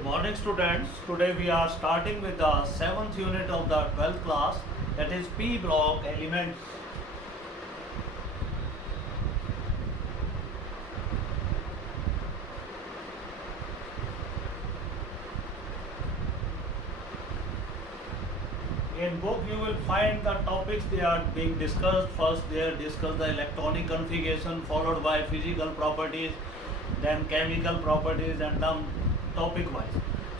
Good morning, students. Today we are starting with the 7th unit of the 12th class, that is P block elements. In book you will find the topics they are being discussed. First they discuss the electronic configuration, followed by physical properties, then chemical properties, and then topic wise.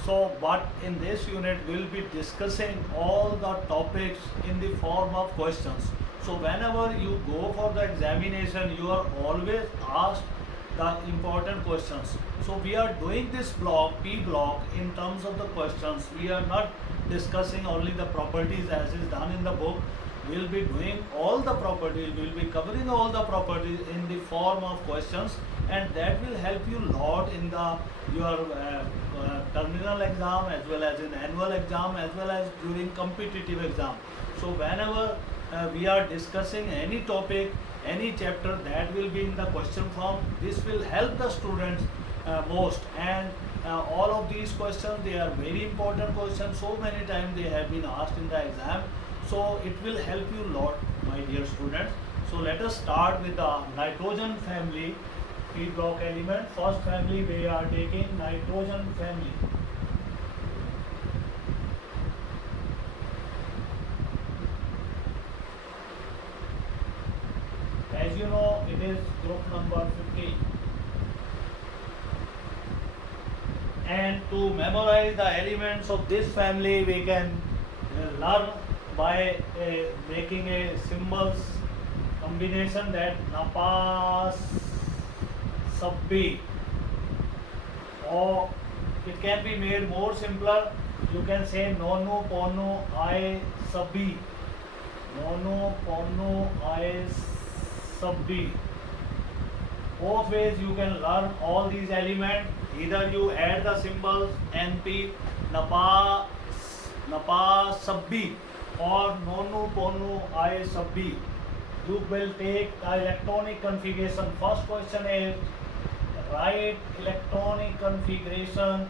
So but in this unit we will be discussing all the topics in the form of questions. So whenever you go for the examination you are always asked the important questions. So we are doing this block, P block, in terms of the questions. We are not discussing only the properties as is done in the book. We will be doing all the properties, we will be covering all the properties in the form of questions, and that will help you lot in the your terminal exam as well as in annual exam as well as during competitive exam. So whenever we are discussing any topic, any chapter, that will be in the question form. This will help the students most, and all of these questions, they are very important questions. So many times they have been asked in the exam, so it will help you lot, my dear students. So let us start with the nitrogen family P block element. First family we are taking nitrogen family. As you know, it is group number 15. And to memorize the elements of this family, we can learn by making a symbols combination, that Napas Sabbi, or it can be made more simpler. You can say Nonu Ponu I Sabbi, Nonu Ponu I Sabbi. Both ways you can learn all these elements. Either you add the symbols NP, Napa Sabbi, or Nonu Ponu I Sabbi. You will take the electronic configuration. First question is write electronic configuration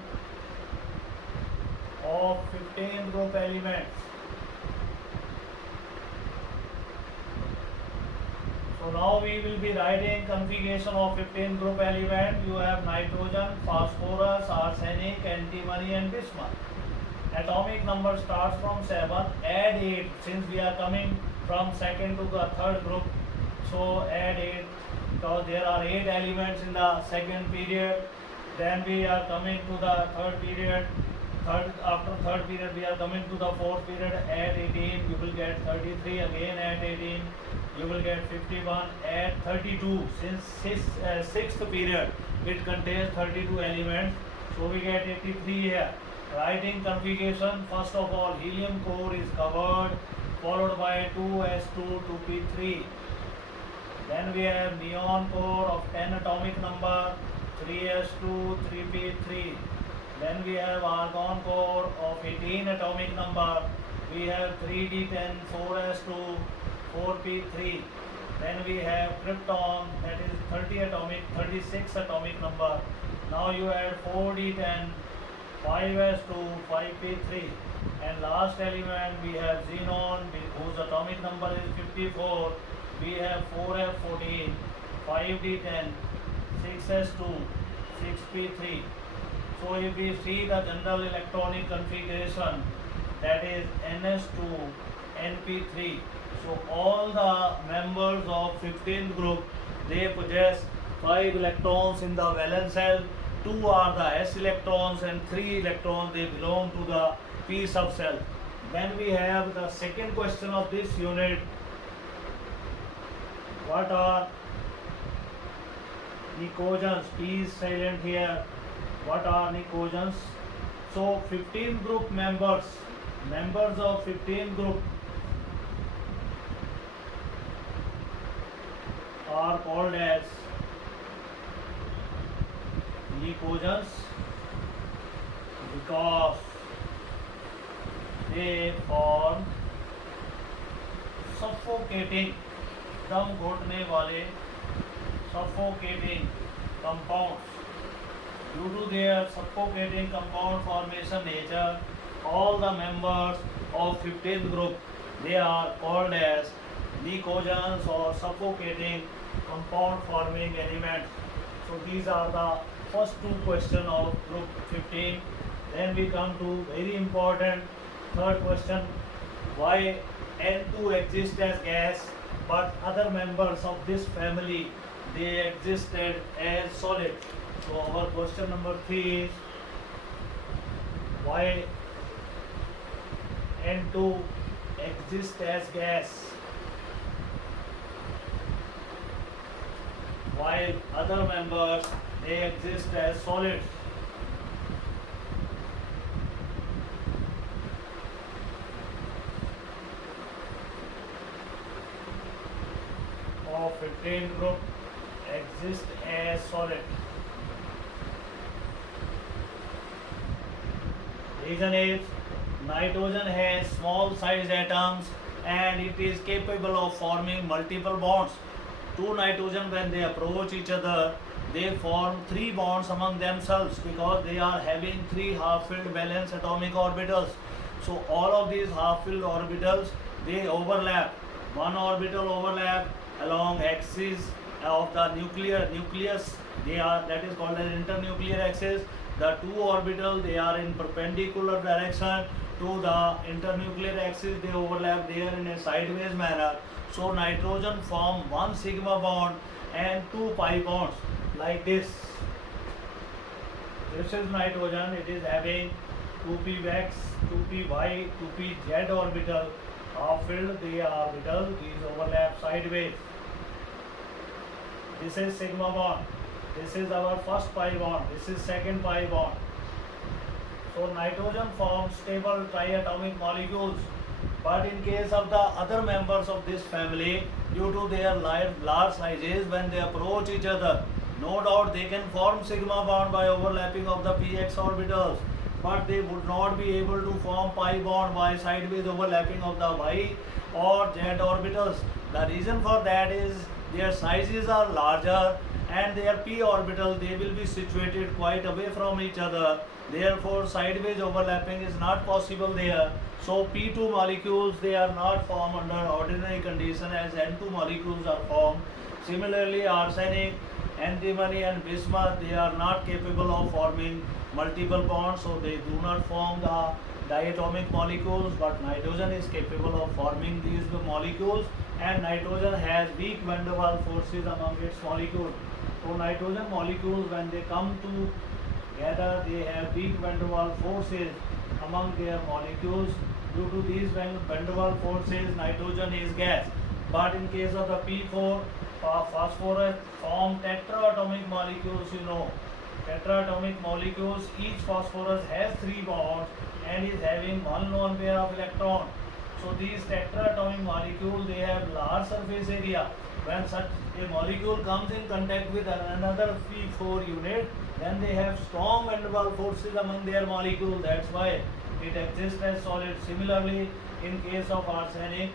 of 15 group elements. So now we will be writing configuration of 15 group element. You have nitrogen, phosphorus, arsenic, antimony and bismuth. Atomic number starts from 7, add 8, since we are coming from second to the third group. So add 8, because there are 8 elements in the second period. Then we are coming to the third period. After third period we are coming to the fourth period. Add 18, you will get 33. Again add 18, you will get 51. Add 32, since sixth period it contains 32 elements, so we get 83 here. Writing configuration, first of all helium core is covered, followed by 2s2 2p3. Then we have neon core of 10 atomic number, 3s2 3p3. Then we have argon core of 18 atomic number, we have 3d10 4s2 4p3. Then we have krypton, that is 36 atomic number. Now you add 4d10 5s2 5p3. And last element we have xenon, whose atomic number is 54. We have 4f14 5d10 6s2 6p3. So if we see the general electronic configuration, that is ns2 np3. So all the members of 15th group, they possess 5 electrons in the valence shell, 2 are the s electrons and 3 electrons they belong to the p subshell. Then we have the second question of this unit. What are nicogens? P is silent here. What are nicogens? So 15 group members of 15 group are called as nicogens because they form suffocating, दम घोटने वाले suffocating compounds. Due to their suffocating compound formation nature, all the members of 15th group, they are called as decogens or suffocating compound forming elements. So these are the first two questions of group 15. Then we come to very important third question. Why N2 exists as gas but other members of this family they existed as solid? So our question number 3 is why N2 exists as gas while other members they exist as solids? Of 15 group exist as solid. Reason is nitrogen has small sized atoms and it is capable of forming multiple bonds. Two nitrogen when they approach each other they form three bonds among themselves because they are having three half-filled valence atomic orbitals. So all of these half-filled orbitals they overlap. One orbital overlap along axis of the nucleus they are, that is called as internuclear axis. The two orbital they are in perpendicular direction to the internuclear axis, they overlap there in a sideways manner. So nitrogen form one sigma bond and two pi bonds like this. This is nitrogen, it is having 2p-x, 2p-y, 2p-z orbital, half-filled the orbital, these overlap sideways. This is sigma bond, this is our first pi bond, this is second pi bond. So nitrogen forms stable triatomic molecules, but in case of the other members of this family, due to their large sizes, when they approach each other, no doubt they can form sigma bond by overlapping of the px orbitals, but they would not be able to form pi bond by sideways overlapping of the y or z orbitals. The reason for that is their sizes are larger and their p orbital they will be situated quite away from each other. Therefore sideways overlapping is not possible there. So p2 molecules they are not formed under ordinary condition as n2 molecules are formed. Similarly arsenic, antimony and bismuth they are not capable of forming multiple bonds, so they do not form the diatomic molecules, but nitrogen is capable of forming these molecules, and nitrogen has weak van der Waals forces among its molecules. So nitrogen molecules when they come together they have weak van der Waals forces among their molecules. Due to these van der Waals forces nitrogen is gas, but in case of the P4 phosphorus form tetraatomic molecules, you know tetraatomic molecules, each phosphorus has three bonds and is having one lone pair of electron. So these tetraatomic molecules they have large surface area. When such a molecule comes in contact with another P4 unit, then they have strong van der Waals forces among their molecules. That's why it exists as solid. Similarly, in case of arsenic,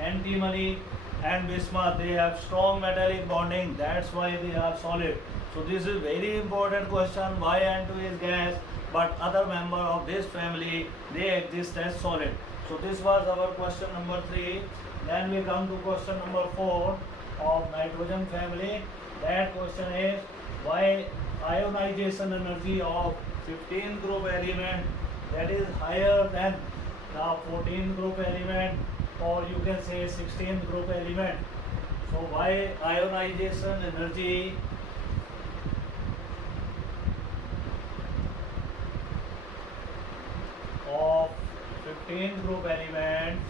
antimony and bismuth, they have strong metallic bonding. That's why they are solid. So this is very important question. Why N2 is gas, but other member of this family they exist as solid. So this was our question number 3. Then we come to question number 4 of nitrogen family. That question is why ionization energy of 15th group element that is higher than the 14th group element, or you can say 16th group element. So why ionization energy of 15th group elements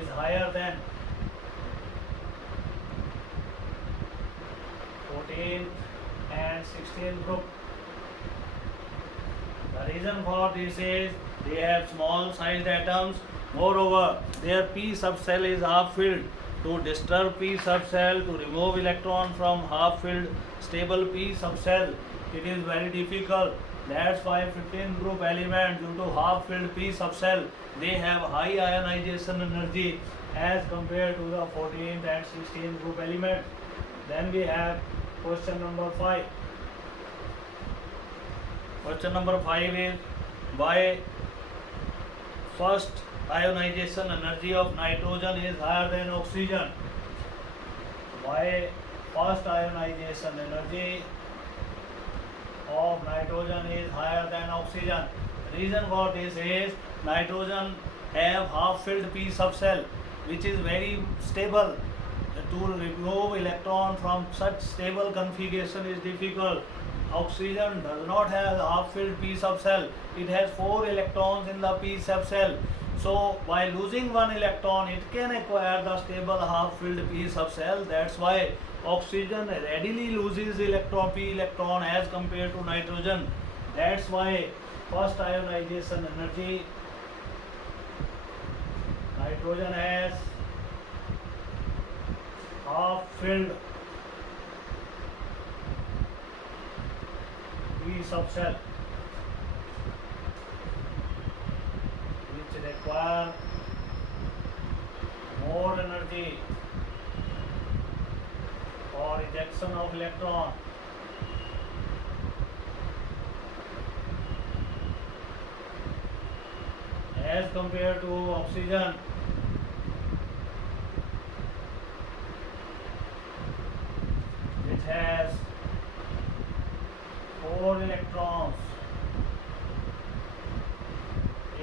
is higher than 14th and 16th group? The reason for this is they have small sized atoms. Moreover, their p subcell is half filled. To disturb p subcell, to remove electron from half filled stable p subcell, it is very difficult. That's why 15th group element, due to half filled p subcell, they have high ionization energy as compared to the 14th and 16th group elements. Then we have question number 5. Question number 5 is why first ionization energy of nitrogen is higher than oxygen. Why first ionization energy of nitrogen is higher than oxygen? Reason for this is nitrogen have half-filled p subshell which is very stable. To remove electron from such stable configuration is difficult. Oxygen does not have half-filled p subshell. It has 4 electrons in the p subshell. So by losing one electron, it can acquire the stable half-filled p subshell. That's why oxygen readily loses p electron as compared to nitrogen. That's why first ionization energy nitrogen has half-filled p subshell which require more energy for ejection of electron. As compared to oxygen, which has 4 electrons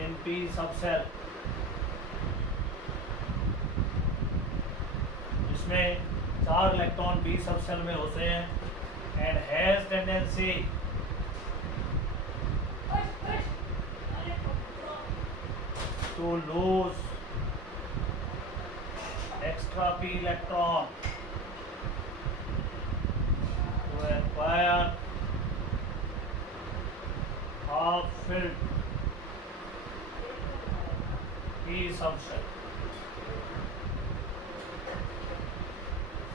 in p subshell. इसमें 4 electron p subshell में होते हैं and has tendency to lose extra p electron to acquire half-filled p subshell.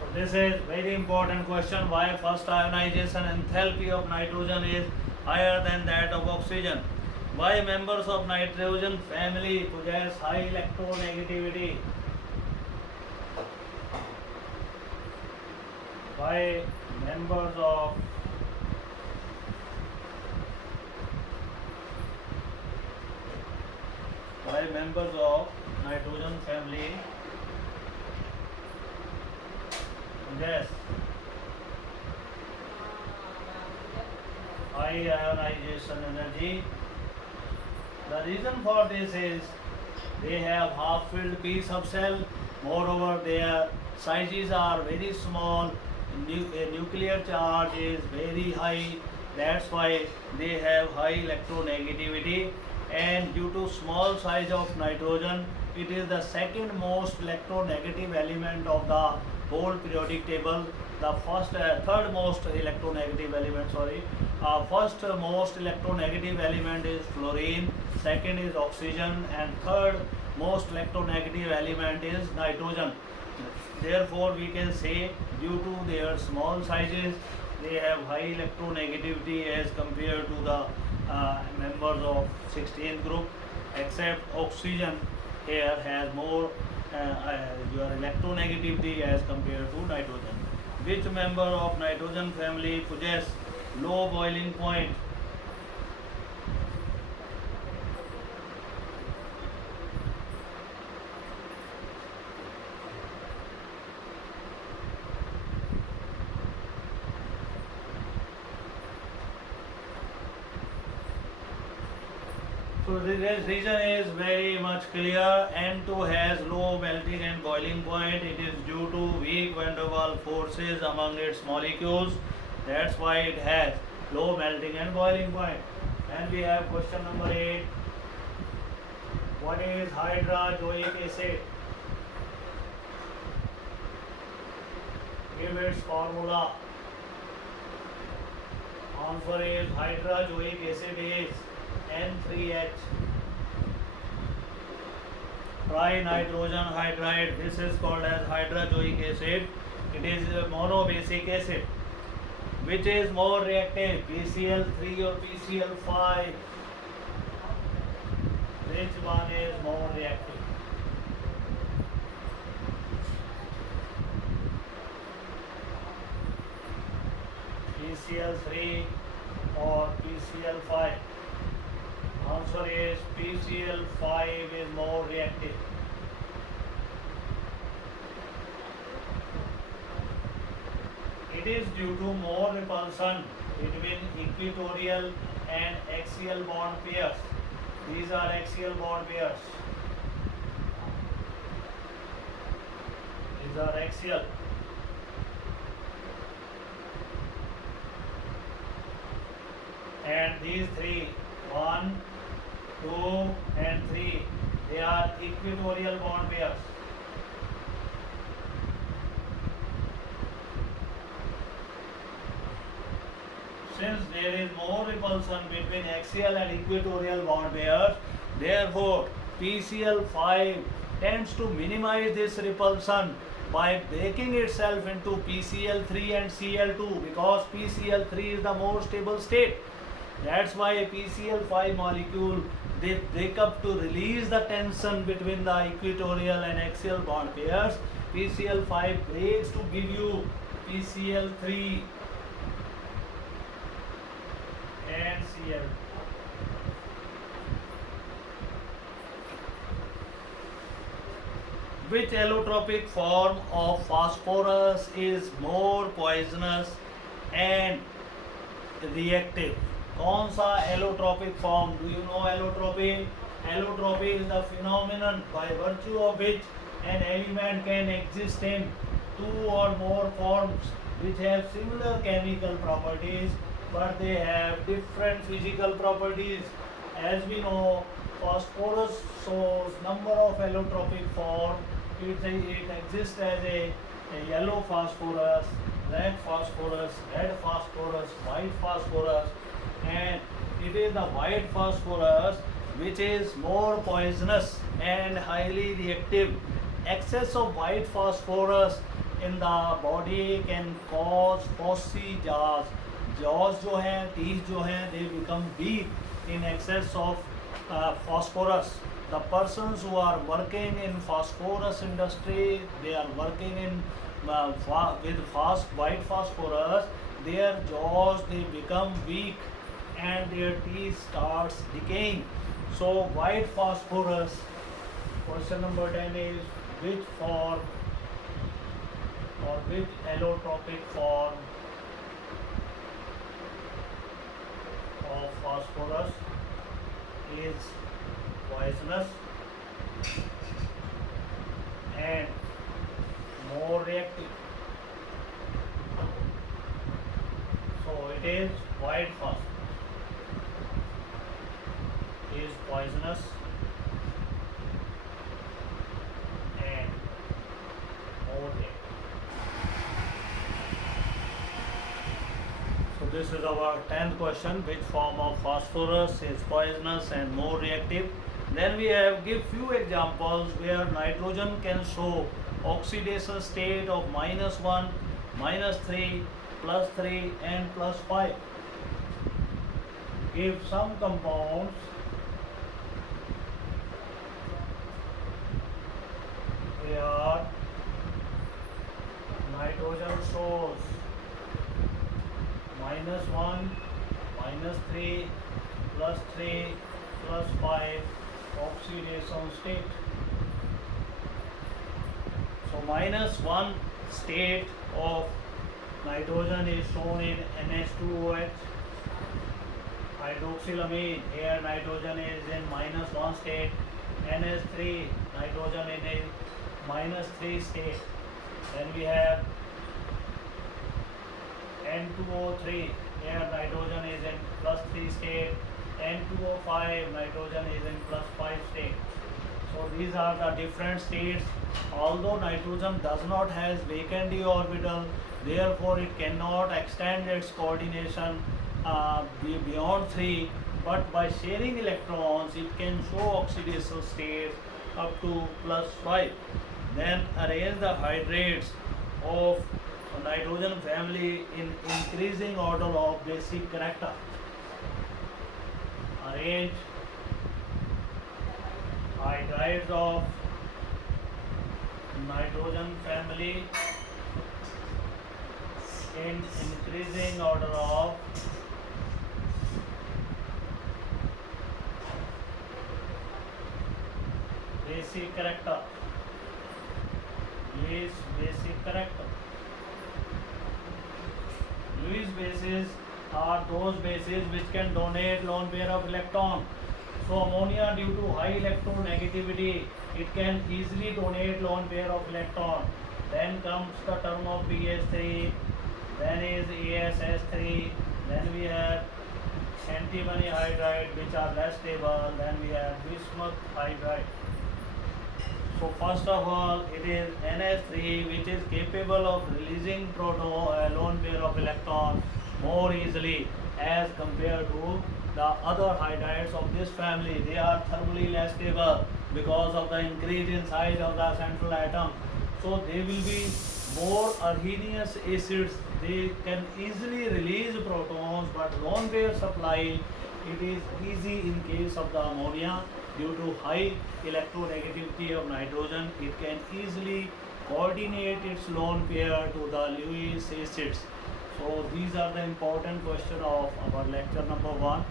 So this is very important question, why first ionization enthalpy of nitrogen is higher than that of oxygen. Why members of nitrogen family possess high electronegativity? Why members of nitrogen family possess high ionization energy? The reason for this is they have half-filled p subshell. Moreover, their sizes are very small. Nuclear charge is very high. That's why they have high electronegativity. And due to small size of nitrogen, it is the second most electronegative element of the whole periodic table. The third most electronegative element, first most electronegative element is fluorine, second is oxygen, and third most electronegative element is nitrogen. Therefore, we can say due to their small sizes, they have high electronegativity as compared to the members of 16th group, except oxygen here has more your electronegativity as compared to nitrogen. Which member of nitrogen family possess low boiling point? So the reason is very much clear. N2 has low melting and boiling point. It is due to weak van der Waals forces among its molecules. That's why it has low melting and boiling point. And we have question number 8. What is hydrazoic acid? Give its formula. Answer is hydrazoic acid is N3H, trinitrogen hydride. This is called as hydrazoic acid. It is a monobasic acid. Which is more reactive, PCl3 or PCl5? Which one is more reactive? PCl3 or PCl5? Answer is PCl5 is more reactive. It is due to more repulsion between equatorial and axial bond pairs. These are axial bond pairs. These are axial. And these three, 1, 2 and 3, they are equatorial bond pairs. Since there is more repulsion between axial and equatorial bond pairs, therefore PCl5 tends to minimize this repulsion by breaking itself into PCl3 and Cl2, because PCl3 is the more stable state. That's why PCl5 molecule, they break up to release the tension between the equatorial and axial bond pairs. PCl5 breaks to give you PCl3 and Cl. Which allotropic form of phosphorus is more poisonous and reactive? कौन सा allotropic form? Do you know allotropy? Allotropy is the phenomenon by virtue of which an element can exist in two or more forms which have similar chemical properties, but they have different physical properties. As we know, phosphorus shows number of allotropic forms. It exists as a yellow phosphorus, red phosphorus, white phosphorus, and it is the white phosphorus which is more poisonous and highly reactive. Excess of white phosphorus in the body can cause phosphy jaws. Jaws जो हैं, teeth जो हैं, they become weak in excess of phosphorus. The persons who are working in phosphorus industry, they are working in with white phosphorus, their jaws, they become weak and their teeth starts decaying. So white phosphorus, question number 10 is which form or which allotropic form of phosphorus is poisonous and more reactive? So it is white phosphorus is poisonous and more reactive. So this is our 10th question. Which form of phosphorus is poisonous and more reactive? Then we have give few examples where nitrogen can show oxidation state of -1, -3, +3 and +5. Give some compounds where nitrogen shows -1, -3, +3, +5 oxidation state. So -1 state of nitrogen is shown in NH2OH. Hydroxylamine, here nitrogen is in -1 state. NH3, nitrogen in a -3 state. Then we have N2O3, here nitrogen is in +3 state. N2O5, nitrogen is in +5 state. So these are the different states. Although nitrogen does not has vacant d orbital, therefore it cannot extend its coordination beyond 3, but by sharing electrons it can show oxidation states up to +5. Then arrange the hydrates of nitrogen family in increasing order of basic character. Arrange hydrides of nitrogen family in increasing order of basic character. Lewis basic character. Lewis bases are those bases which can donate lone pair of electron. So ammonia, due to high electronegativity, it can easily donate lone pair of electron. Then comes the term of BH3, then is ASS3, then we have antimony hydride which are less stable, then we have bismuth hydride. So first of all, it is NH3 which is capable of releasing proton lone pair of electron more easily as compared to the other hydrides of this family. They are thermally less stable because of the increase in size of the central atom. So they will be more Arrhenius acids. They can easily release protons, but lone pair supply, it is easy in case of the ammonia. Due to high electronegativity of nitrogen, it can easily coordinate its lone pair to the Lewis acids. So these are the important questions of our lecture number 1.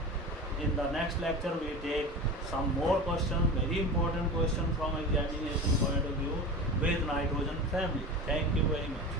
In the next lecture, we take some more questions, very important questions from examination point of view with nitrogen family. Thank you very much.